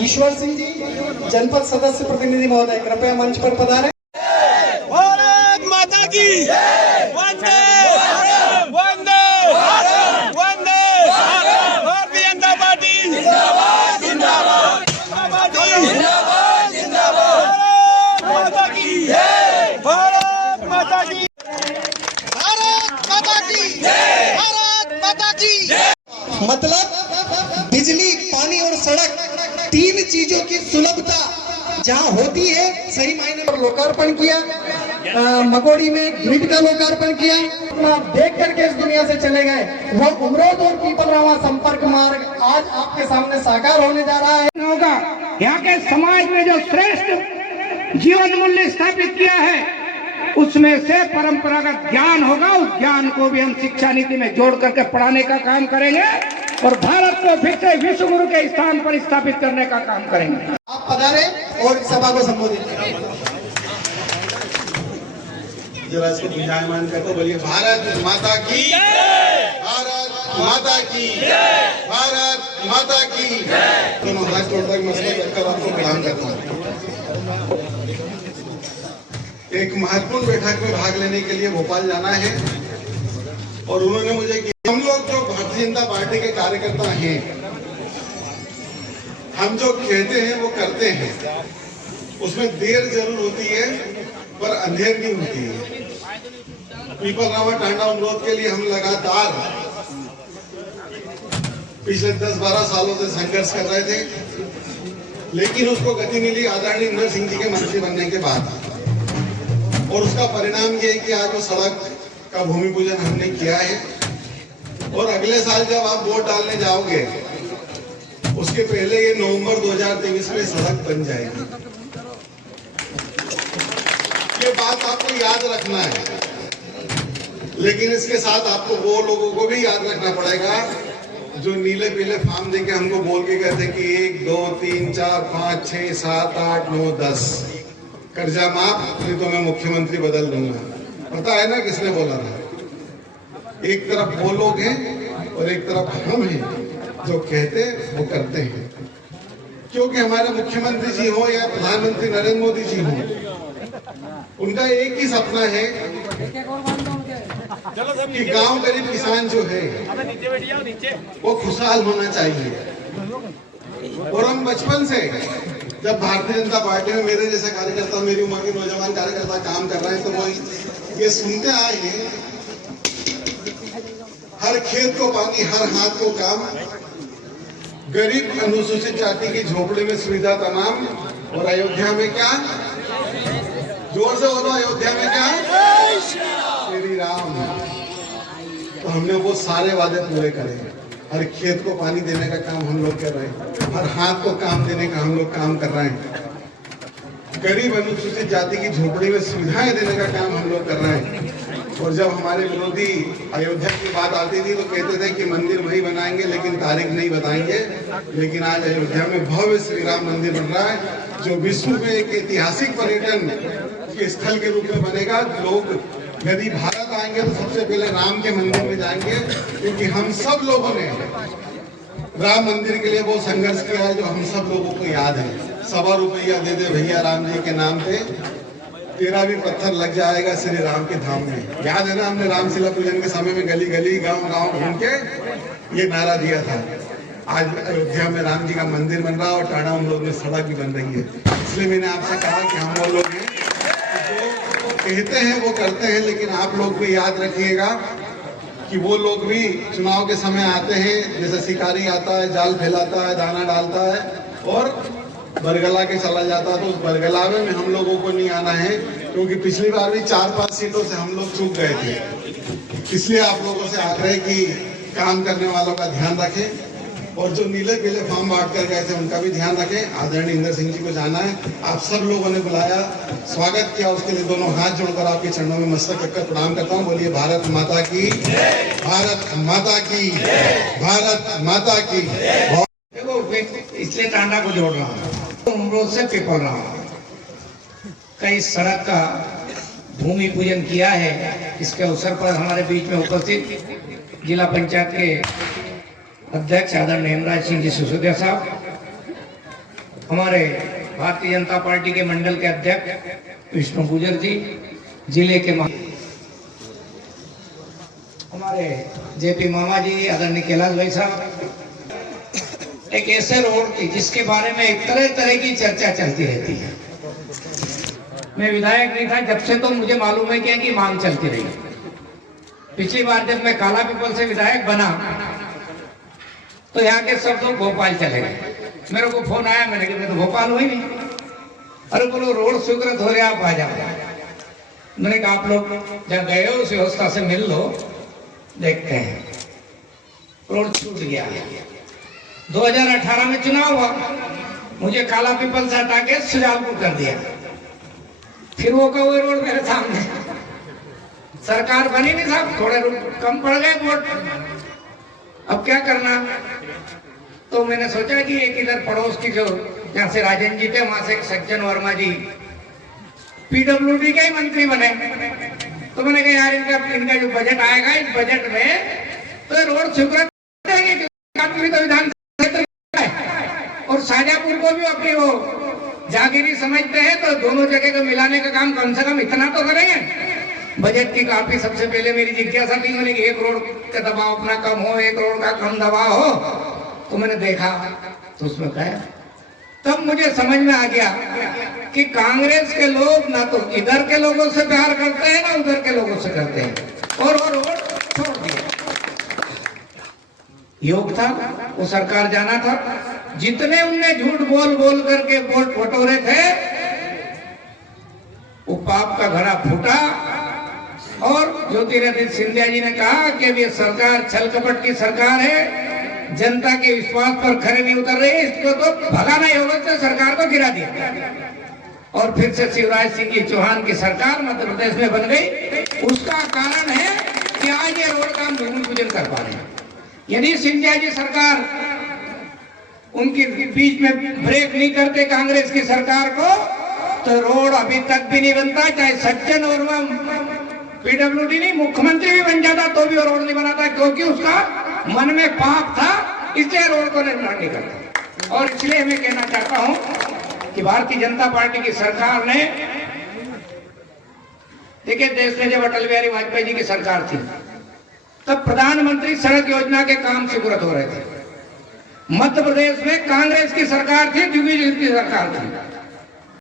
ईश्वर सिंह जी, जनपद सदस्य प्रतिनिधि महोदय, कृपया मंच पर पधारें। भारत माता की वंदे वंदे वंदे भारतीय जनता पार्टी जिंदाबाद जिंदाबाद जिंदाबाद जिंदाबाद माता की भारत माता की भारत माता की भारत माता की। मतलब बिजली, पानी और सड़क, तीन चीजों की सुलभता जहां होती है, सही मायने पर लोकार्पण किया। मकोड़ी में ग्रिड का लोकार्पण किया। देख करके इस दुनिया से चले गए। वो उमरोद और पीपलरावा संपर्क मार्ग आज आपके सामने साकार होने जा रहा है। होगा यहाँ के समाज में जो श्रेष्ठ जीवन मूल्य स्थापित किया है, उसमें से परंपरागत ज्ञान होगा। उस ज्ञान को भी हम शिक्षा नीति में जोड़ करके पढ़ाने का काम करेंगे और भारत को फिर से विश्व गुरु के स्थान पर स्थापित करने का काम करेंगे। आप पधारे और सभा को संबोधित करें। जरा इसको गुंजायमान करते बोलिए, भारत माता की, भारत माता की, भारत माता की। दोनों हाथ जोड़कर मसले रखकर आपको प्रणाम करता हूँ। एक महत्वपूर्ण बैठक में भाग लेने के लिए भोपाल जाना है और उन्होंने मुझे हम लोग जो भारतीय जनता पार्टी के कार्यकर्ता हैं, हम जो कहते हैं वो करते हैं। उसमें देर जरूर होती है पर अंधेर नहीं होती है। पीपलरावा टांडा उमरोद के लिए हम लगातार पिछले 10-12 सालों से संघर्ष कर रहे थे, लेकिन उसको गति मिली आदरणीय इंदर सिंह जी के मंत्री बनने के बाद। और उसका परिणाम ये है कि आज वो सड़क का भूमि पूजन हमने किया है और अगले साल जब आप वोट डालने जाओगे उसके पहले ये नवंबर 2023 में सड़क बन जाएगी। ये बात आपको याद रखना है, लेकिन इसके साथ आपको वो लोगों को भी याद रखना पड़ेगा जो नीले पीले फार्म देके हमको बोल के कहते कि 1 2 3 4 5 6 7 8 9 10 कर्जा माफ, नहीं तो मैं मुख्यमंत्री बदल दूंगा। पता है ना किसने बोला था? एक तरफ वो लोग हैं और एक तरफ हम हैं जो कहते वो करते हैं। क्योंकि हमारे मुख्यमंत्री जी हो या प्रधानमंत्री नरेंद्र मोदी जी हो, उनका एक ही सपना है कि गांव गरीब किसान जो है वो खुशहाल होना चाहिए। और हम बचपन से जब भारतीय जनता पार्टी में मेरे जैसे कार्यकर्ता, मेरी उम्र के नौजवान कार्यकर्ता काम कर रहे हैं, तो वो ये सुनते आए हैं, हर खेत को पानी, हर हाथ को काम, गरीब अनुसूचित जाति की झोपड़ी में सुविधा तमाम। और अयोध्या में क्या, जोर से बोलो, अयोध्या में क्या, श्री राम। तो हमने वो सारे वादे पूरे करे हैं। हर खेत को पानी देने का काम हम लोग कर रहे हैं, हर हाथ को काम देने का हम लोग काम कर रहे हैं, गरीब अनुसूचित जाति की झोपड़ी में सुविधाएं देने का काम हम लोग कर रहे हैं। और जब हमारे विरोधी अयोध्या की बात आती थी तो कहते थे कि मंदिर वही बनाएंगे लेकिन तारीख नहीं बताएंगे। लेकिन आज अयोध्या में भव्य श्री राम मंदिर बन रहा है जो विश्व में एक ऐतिहासिक पर्यटन के स्थल के रूप में बनेगा। लोग यदि भारत आएंगे तो सबसे पहले राम के मंदिर में जाएंगे, क्योंकि हम सब लोगों ने राम मंदिर के लिए वो संघर्ष किया है जो हम सब लोगों को याद है। 1.25 रुपया दे दे भैया राम जी के नाम पे, तेरा भी पत्थर लग जाएगा श्री राम के धाम में। याद है ना, हमने रामशिला पूजन के समय में गली गली गांव गांव घूम के ये नारा दिया था। आज अयोध्या में राम जी का मंदिर बन रहा है और टांडा उमरोद में सड़क भी बन रही है। इसलिए मैंने आपसे कहा कि हम वो लोग हैं जो कहते हैं वो करते हैं, लेकिन आप लोग भी याद रखिएगा कि वो लोग भी चुनाव के समय आते हैं, जैसे शिकारी आता है, जाल फैलाता है, दाना डालता है और बरगला के चला जाता है। तो उस बरगलावे में हम लोगों को नहीं आना है, क्योंकि पिछली बार भी 4-5 सीटों से हम लोग चूक गए थे। इसलिए आप लोगों से आग्रह कि काम करने वालों का ध्यान रखें और जो नीले पीले फॉर्म बांट कर गए थे उनका भी ध्यान रखें। आदरणीय इंदर सिंह जी को जाना है, आप सब लोगों ने बुलाया, स्वागत किया, उसके लिए दोनों हाथ जोड़कर आपके चरणों में मस्तक रखकर प्रणाम करता हूँ। बोलिए भारत माता की, भारत माता की, भारत माता की। पिछले टांडा को जोड़ रहा हूँ, उमरोड से पिपलराव का इस सड़क का भूमि पूजन किया है। इसके अवसर पर हमारे बीच में उपस्थित जिला पंचायत के अध्यक्ष आदरणीय हेमराज सिंह जी सिसोदिया साहब, हमारे भारतीय जनता पार्टी के मंडल के अध्यक्ष विष्णु गुजर जी, जिले के हमारे जेपी मामा जी, आदरणीय कैलाश भाई साहब, एक ऐसे रोड की जिसके बारे में तरह तरह की चर्चा चलती रहती है। मैं विधायक नहीं था जब से, तो मुझे मालूम है कि मांग चलती रही। पिछली बार जब मैं काला पीपल से विधायक बना तो यहाँ के सब लोग भोपाल चले गए। मेरे को फोन आया, मैंने कहा मैं तो भोपाल हुई नहीं। अरे बोलो रोड स्वीकृत हो रहे, आप आ जाओ। मैंने कहा आप लोग जब गए हो उस व्यवस्था से मिल लो, देखते हैं। रोड छूट गया। 2018 में चुनाव हुआ, मुझे काला पीपल से हटा के सुजालपुर कर दिया। फिर वो का वो रोड मेरे सामने, सरकार बनी नहीं साहब, थोड़े कम पड़ गए वोट, अब क्या करना। तो मैंने सोचा कि एक इधर पड़ोस की जो जहाँ से राजन जी थे, वहां से एक सज्जन वर्मा जी पीडब्ल्यूडी के ही मंत्री बने। तो मैंने कहा यार इनका जो बजट आएगा, इस बजट में तो रोड स्वीकृत करेंगे, तो विधान और शाजापुर को भी अपनी वो जागीरी समझते हैं, तो दोनों जगह को मिलाने का काम कम से कम इतना तो करेंगे। बजट की काफी सबसे पहले मेरी जिज्ञासा थी, मैंने कि 1 करोड़ का दबाव अपना कम हो, 1 करोड़ का कम दबाव हो। तो मैंने देखा तो उसमें कहा, तब मुझे समझ में आ गया कि कांग्रेस के लोग ना तो इधर के लोगों से प्यार करते हैं ना उधर के लोगों से करते हैं, और वो रोड छोड़ दिया। योग था, वो सरकार जाना था। जितने उनने झूठ बोल बोल करके वोट बटोरे थे, वो पाप का घड़ा फूटा। और ज्योतिरादित्य सिंधिया जी ने कहा कि अब ये सरकार छल कपट की सरकार है, जनता के विश्वास पर खरे नहीं उतर रही, इसको तो भगाना ही होगा, तो सरकार को गिरा दिया। और फिर से शिवराज सिंह जी चौहान की सरकार मध्य प्रदेश में बन गई। उसका कारण है कि आज ये रोड का हम भूमि पूजन कर पा रहे हैं। यदि सिंधिया जी सरकार उनके बीच में ब्रेक नहीं करते कांग्रेस की सरकार को, तो रोड अभी तक भी नहीं बनता। चाहे सज्जन और पीडब्ल्यूडी नहीं, मुख्यमंत्री भी बन जाता तो भी वो रोड नहीं बनाता, क्योंकि उसका मन में पाप था, इसलिए रोड को निर्माण नहीं करता। और इसलिए मैं कहना चाहता हूं कि भारतीय जनता पार्टी की सरकार ने, देखिए देश में जब अटल बिहारी वाजपेयी जी की सरकार थी, तब प्रधानमंत्री सड़क योजना के काम स्वीकृत हो रहे थे। मध्य प्रदेश में कांग्रेस की सरकार थी, दिग्विजय की सरकार थी।